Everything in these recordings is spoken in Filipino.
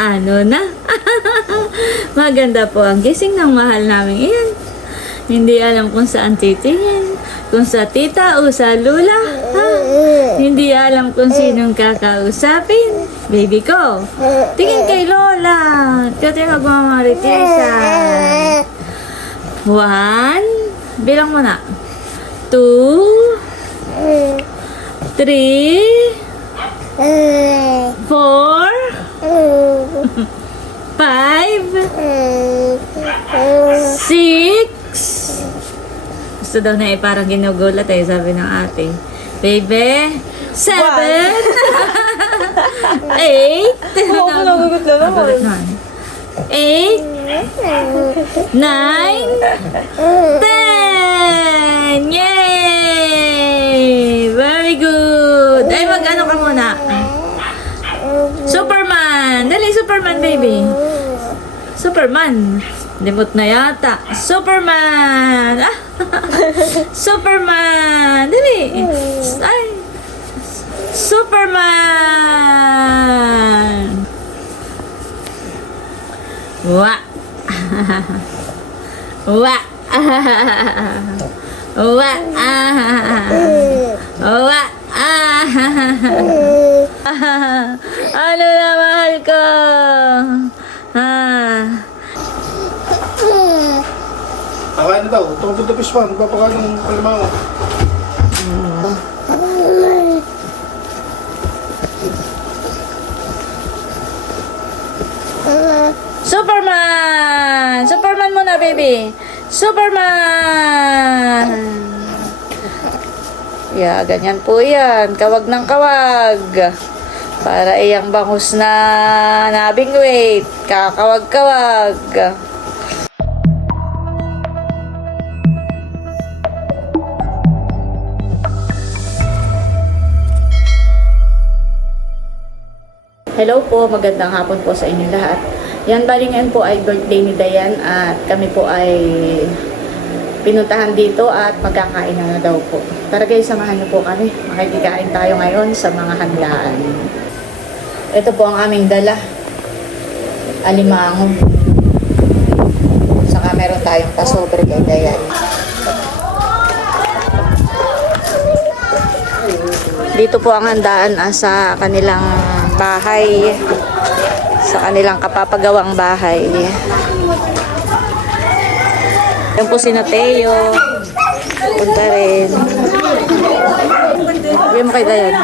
Ano na? Maganda po ang gising ng mahal namin iyan. Hindi alam kung saan titingin. Kung sa tita o sa lula. Ha? Hindi alam kung sinong kakausapin. Baby ko, tingin kay Lola. Kasi magmamarites ah. One. Bilang mo na. Two. Three. Four. Five. Six. Gusto daw na eh, parang ginugulat eh, sabi ng ate. Baby. Seven. Eight. Ako nagugut na naman. Eight. Nine. Ten. Yay! Very good. Ay, mag-ano ka muna. Superman! Dali, Superman, baby. Superman. Limot na yata. Superman! Ah! Superman! Dali! Ay! Superman! Wa! Wa! Wa! Wa! Ano na mahal ko? Daw. Tungkol na fish pan. Papakain ng kalimango. Superman! Superman muna, baby. Superman! Yeah, ganyan po yan. Kawag ng kawag. Para iyang bangus na nabing weight. Kakawag-kawag. Hello po, magandang hapon po sa inyo lahat. Yan, bali ngayon po ay birthday ni Dayan at kami po ay pinuntahan dito at magkakain na, na daw po. Tara guys, samahan niyo po kami. Makikikain tayo ngayon sa mga handaan. Ito po ang aming dala. Alimango. Saka meron tayong pasobre kay Dayan. Dito po ang handaan ah, sa kanilang bahay. Sa kanilang kapapagawang bahay. Yan po si Nateo. Punta rin. Sabi mo kay Dayan.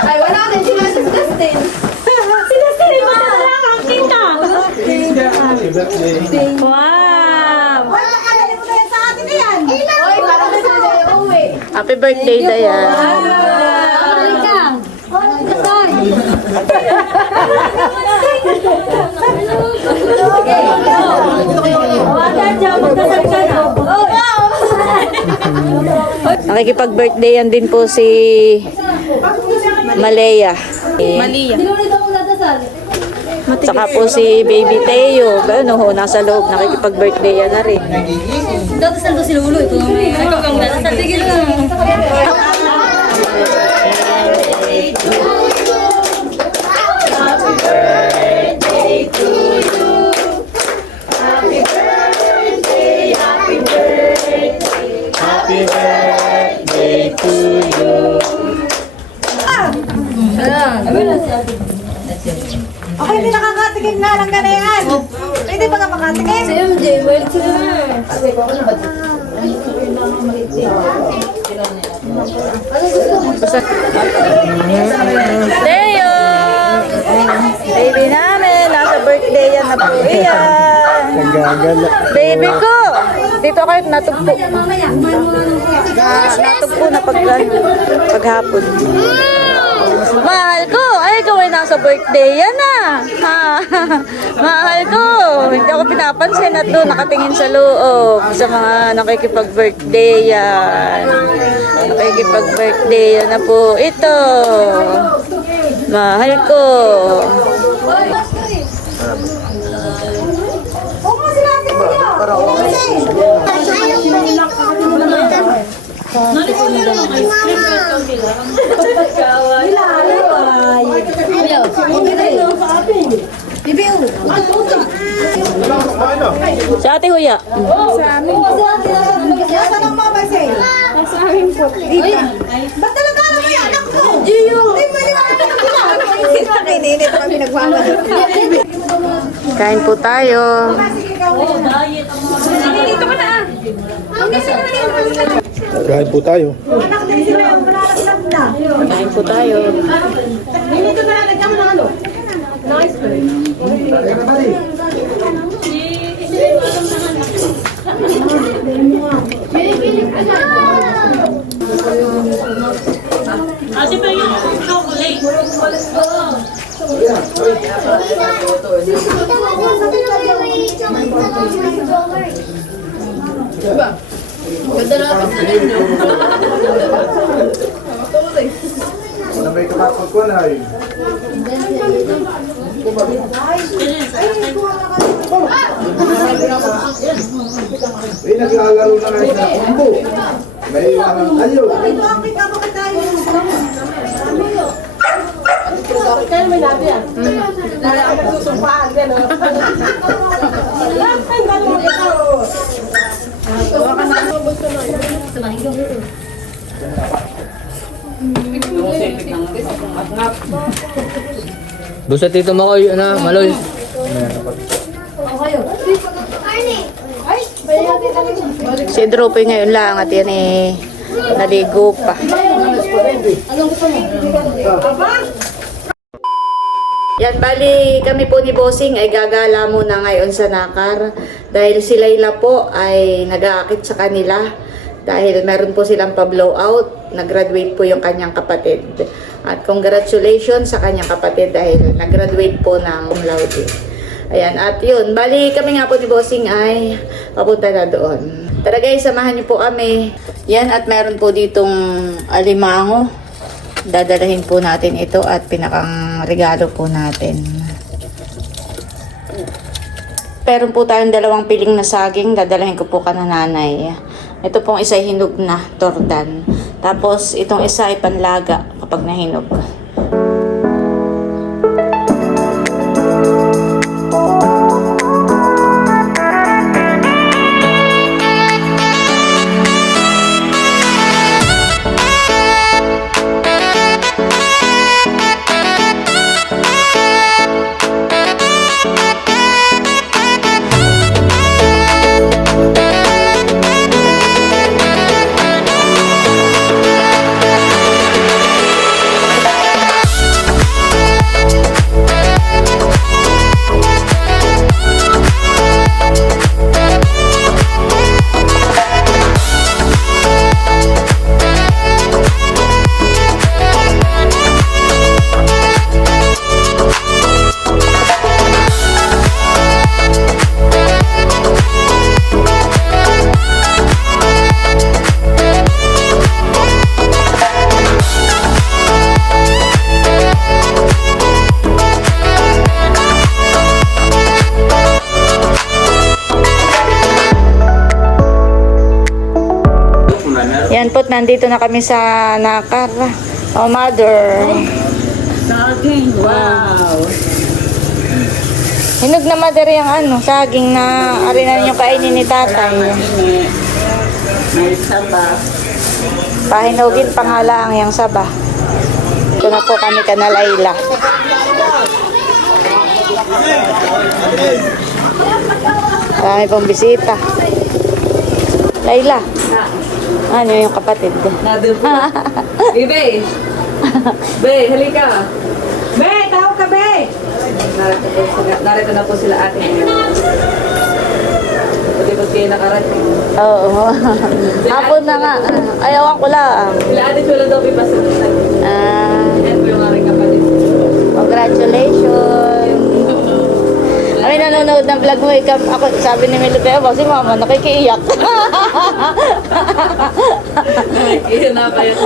Ay, wala na. Sila si Dustin. Sila si ang kita. Happy birthday. Wow! Oy, parang na sila yung uwi. Happy birthday, Dayan. Nakikipag-birthday yan din po si Malaya. Malia. Tsaka po si Baby Teo. Ano ho, nasa loob. Nakikipag-birthday yan na rin. Dadasal ko si Lolo. Ito na may... Ikaw kang dadasal. Sige lang. Happy birthday to you. Ako hindi nakakatikim na lang ganayan. Pwede ba nga makatikim? Si MJ, balik sila na. Teo! Baby namin, nasa birthday yan na po yan. Baby ko! Dito kayo natugpo. Na, natugpo na pag, paghapon. Mahal ko! Nasa birthday yan ah! Ha? Mahal ko! Hindi ako pinapansin at doon nakatingin sa loob sa mga nakikipag-birthday yan. Nakikipag-birthday yan na po. Ito! Mahal ko! Ay, ano? Bibiw. Sa ating kuya. Sa amin po. Nasa ng. Sa amin po. Dita. Ba't talaga alam mo yung anak ko? Hindi pwede ba anak ko? Kaininit kami nagmamali. Kain po tayo. Kain po tayo. Kain po tayo. Kain po tayo. Dito na lagyan mo ng ano. Nice play. Ate pa yung chocolate. Ganda na kapit na ninyo. Na eh. May naglalaro na kayo sa kumbo. May iwanan. Ito tayo. Kaya may nabi yan. Wala ang nagsusumpaan. Gano'n. Ang galing mo ikaw. Doon sa tito mo ko, ano, maloy. Si Dropoy ngayon lang at yan eh, naligo pa. Yan, bali kami po ni Bossing ay gagala muna ngayon sa Nakar dahil si Layla po ay nag-aakit sa kanila dahil meron po silang pa-blowout. Nag-graduate po yung kanyang kapatid. At congratulations sa kanyang kapatid dahil nag-graduate po ng cum laude. Ayan, at yun, bali kami nga po ni Bossing ay papunta na doon. Tara guys, samahan niyo po kami. Yan, at meron po ditong alimango. Dadalahin po natin ito at pinakang regalo po natin. Meron po tayong dalawang piling na saging. Dadalahin ko po ka na nanay. Ito pong isa hinog na tordan. Tapos itong isa ay panlaga kapag nahinog. Nandito na kami sa Nakar. Oh, mother. Saging, wow. Hinog na mother yung ano, saging na arinan yung kainin ni tatay. May saba. Pahinugin pangalaang yung saba. Ito na po kami kana Layla. Marami pong bisita. Layla. Ano yung kapatid? Nandun po. Ibe. Be, halika. Be, tawag ka, Be! Narito, po sila, narito na po sila ate. Pwede po kayo nakarating. Oo. Hapon na nga. Ayawan ko lang. Sila ate Chula daw may pasunod. Ah, Yan po yung aking kapatid. congratulations. Kami nanonood ng vlog mo, ikaw, ako, sabi ni Meloteo, si mama, nakikiiyak. Iyan na kayo.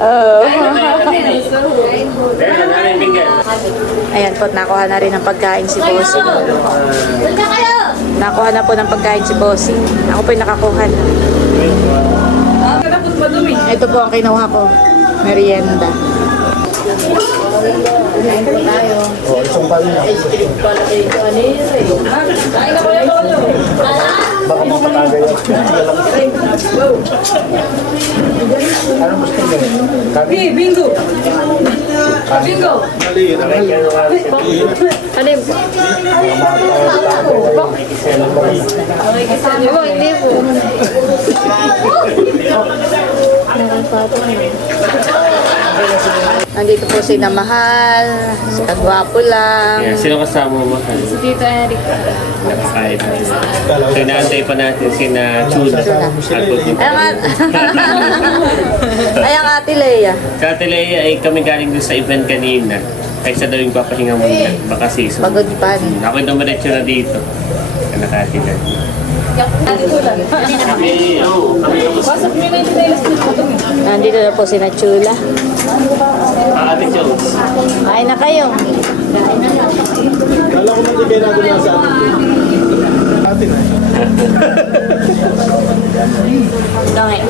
Oo. Ayan po, nakuha na rin ng pagkain si Bossing. Nakuha na po ng pagkain si Bossing. Ako po yung nakakuha na. Ah. Ito po ang kinuha ko. Merienda. Oh, isang tayo na. Baka mapatagay yan. Ano gusto mo? Kami? Bingo! Bingo! Ibo, hindi po. Nandito po si Namahal, si Kagwapo lang. Yeah, sino kasama mo? Si Tito Eric. Nakakain. So, naantay pa natin si na Chula. Ayan nga. Ayan nga, Ate Leia. Sa Atilea ay kami galing doon sa event kanina. Kaysa daw yung papahinga muna. Baka season. Pagod pa. Ako dumiretso na dito. Nakatilan. Kami, oo. kami na yung tinelas nito. Nandito na po si Nachula. Ah, Ate Jones. Kain na kayo. Kala ko hindi kayo nagulong sa atin. Atin na. Kain.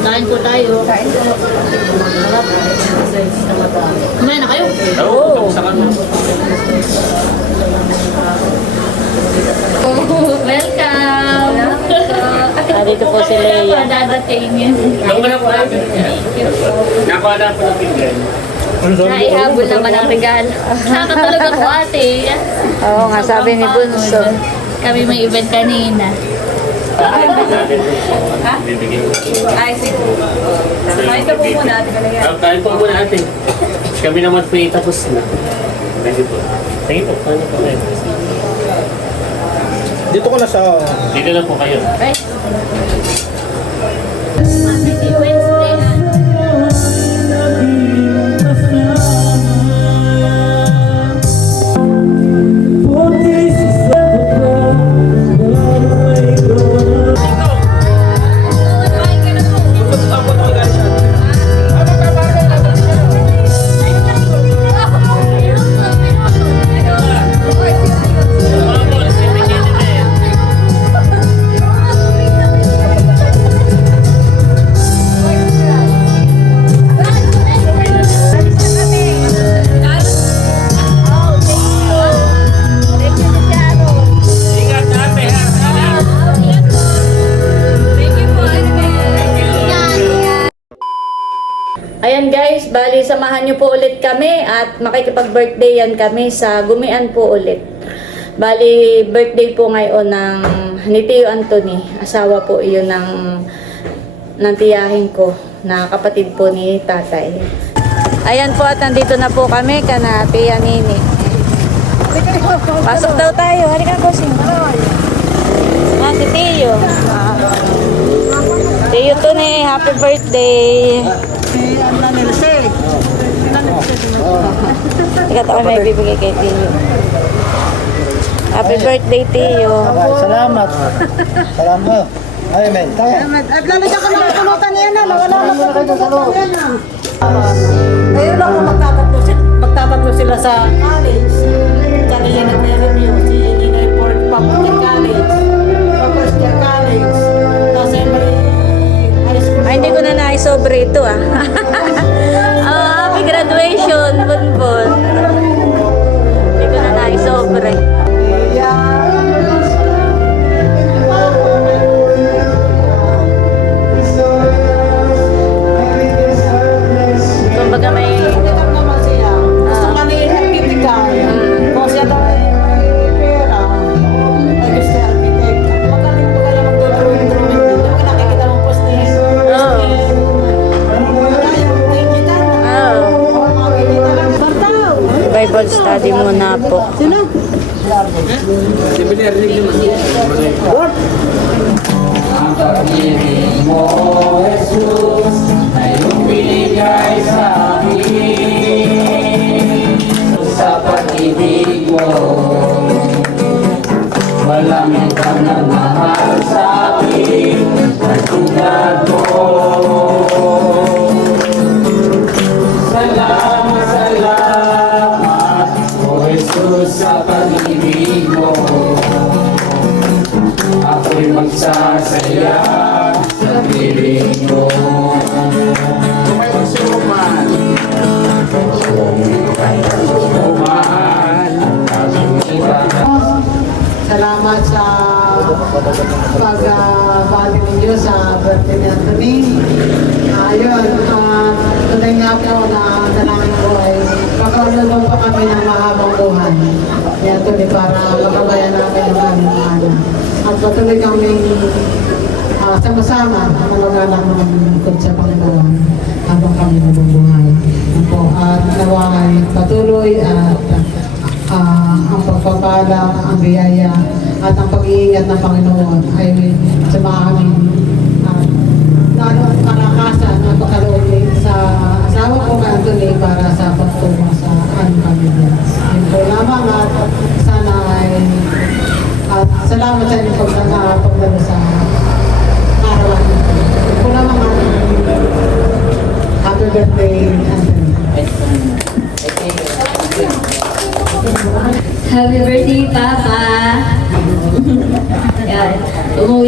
Kain po tayo. Kain po. Kumain na kayo? Oo, sa kanya. Welcome! Nandito po si Leia. Dadating yun. Nakuha po natin. Nakuha na po natin. Naihabol naman ang regalo. Nakatulog ako ate. Oo nga, sabi ni Bunso. Kami may event kanina. Ay, sige. Kain ka po muna, ate. Ah, Kain po muna natin. Kami naman po tapos na. Thank you po. Thank you po. Ano po kayo? Dito ko na sa... Dito na po kayo. Right? Samahan niyo po ulit kami at makikipag-birthday yan kami sa Gumian po ulit. Bali, birthday po ngayon ng ni Tio Anthony. Asawa po iyon ng, ng tiyahin ko na kapatid po ni tatay. Ayan po at nandito na po kami kana Tia Nini. Pasok daw tayo. Halika po si Ah, si Tio. Tio to ni, happy birthday. Ika tayo may bibigay kay Tio. Happy birthday, Tio. Salamat. Salamat. Ay, men. Tayo. At lalagyan ko ng kulutan niya na. Wala na sa kulutan niya na. Ayun lang kung magtatatlo sila, magtatatlo sila sa college. Diyan niya nagre-review si Inay Port Public College. First year college. Tapos ay may high school. Ay, hindi ko na naisobre ito ah. graduation, Bunbun. Hindi ko na naisobre. Study muna po. sa pag-ibig mo Walang ibang nagmahal sa akin Katulad mo magsasaya sa piling ko. Kung may magsuman, Salamat sa pagbati uh, ninyo sa birthday ni Anthony. Ah, ayun, ah, uh, uh, tunay nga po na dalangin ko ay pagkaroon pa kami ng mahabang buhay ni Anthony para makabayan namin ang aming at patuloy kami ah, sama-sama na mag-anak ng lingkod sa Panginoon habang kami nabubuhay. Ako, at naway patuloy at ah, ang pagpapala, ang biyaya, at ang pag-iingat ng Panginoon ay sa mga aming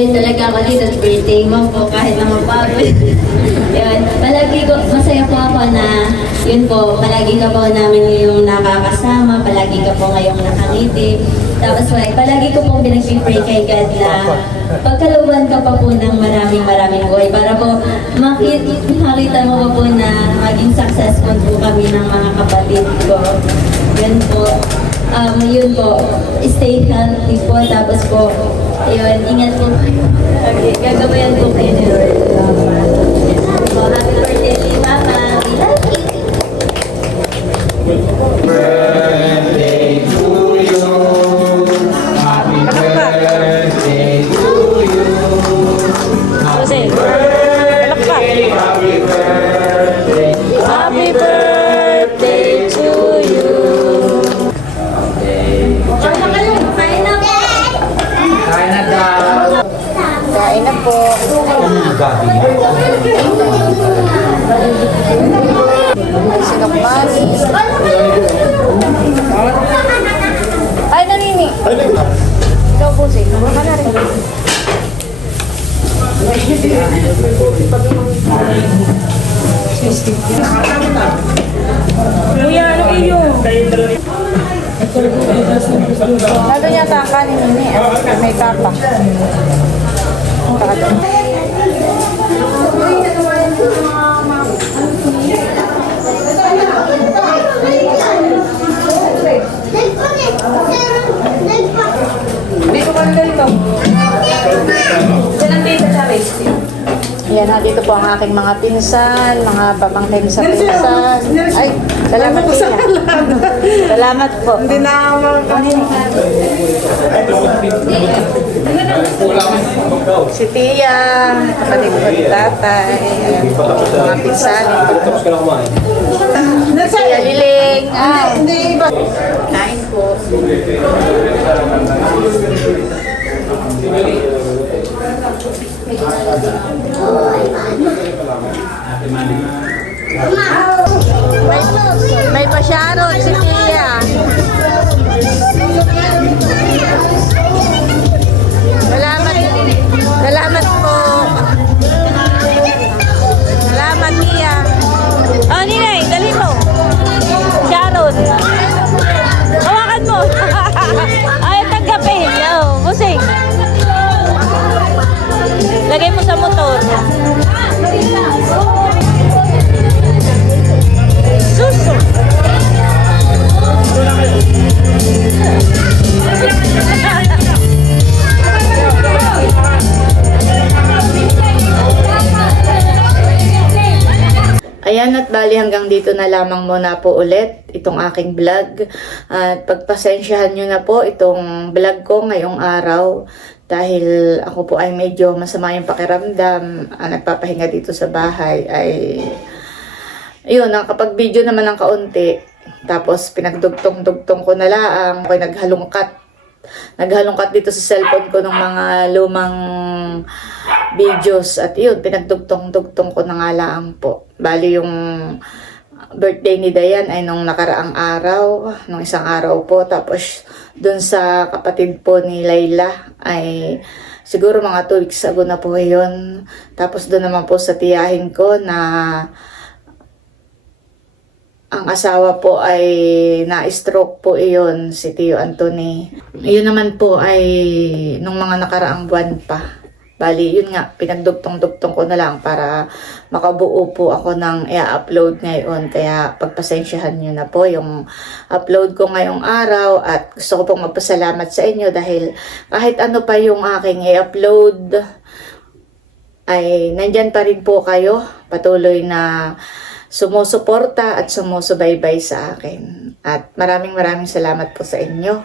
Umuwi talaga dito sa birthday mo po kahit na mapagod. Yan. Palagi ko, masaya po ako na yun po, palagi ka po namin yung nakakasama, palagi ka po ngayong nakangiti. Tapos like, palagi ko po pinag-pray kay God na pagkalooban ka pa po ng maraming maraming buhay para po makita, makita mo pa po na maging successful po kami ng mga kapatid ko. Yun po. Um, yun po, stay healthy po, tapos po, yun, ingat po kayo. Okay, gagabayan po kayo ni Lord. So, happy May papa. Ang aking mga pinsan, mga pamangkin sa pinsan. Ay, salamat po. salamat po. Hindi na Si Tia, kapatid ko ni tatay, mga pinsan. Si Tia Liling. Ah, Kain po. May, may pasyaron si Tia. Lagay mo sa motor. Suso. Ayan at bali hanggang dito na lamang muna po ulit itong aking vlog. At pagpasensyahan nyo na po itong vlog ko ngayong araw dahil ako po ay medyo masama yung pakiramdam. Ah, nagpapahinga dito sa bahay ay yun, nakapag-video naman ng kaunti. Tapos pinagdugtong-dugtong ko na lang, ako'y naghalungkat naghalongkat dito sa cellphone ko ng mga lumang videos at yun, pinagdugtong-dugtong ko na nga lang po. Bali yung birthday ni Dayan ay nung nakaraang araw, nung isang araw po. Tapos dun sa kapatid po ni Layla ay siguro mga 2 weeks ago na po yun. Tapos doon naman po sa tiyahin ko na ang asawa po ay na-stroke po iyon, si Tio Anthony. Iyon naman po ay nung mga nakaraang buwan pa. Bali, yun nga, pinagdugtong-dugtong ko na lang para makabuo po ako ng i-upload ngayon. Kaya pagpasensyahan nyo na po yung upload ko ngayong araw at gusto ko pong magpasalamat sa inyo dahil kahit ano pa yung aking i-upload, ay nandyan pa rin po kayo. Patuloy na sumusuporta at sumusubaybay sa akin. At maraming maraming salamat po sa inyo.